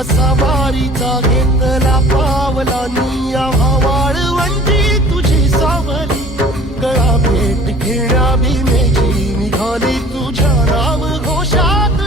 वसा वारीचा घेतला पावलांनी आम्हा वाळवंटी तुझी सावली गळा भेट घेण्या भीमेची निघाली तुझ्या नाम घोषात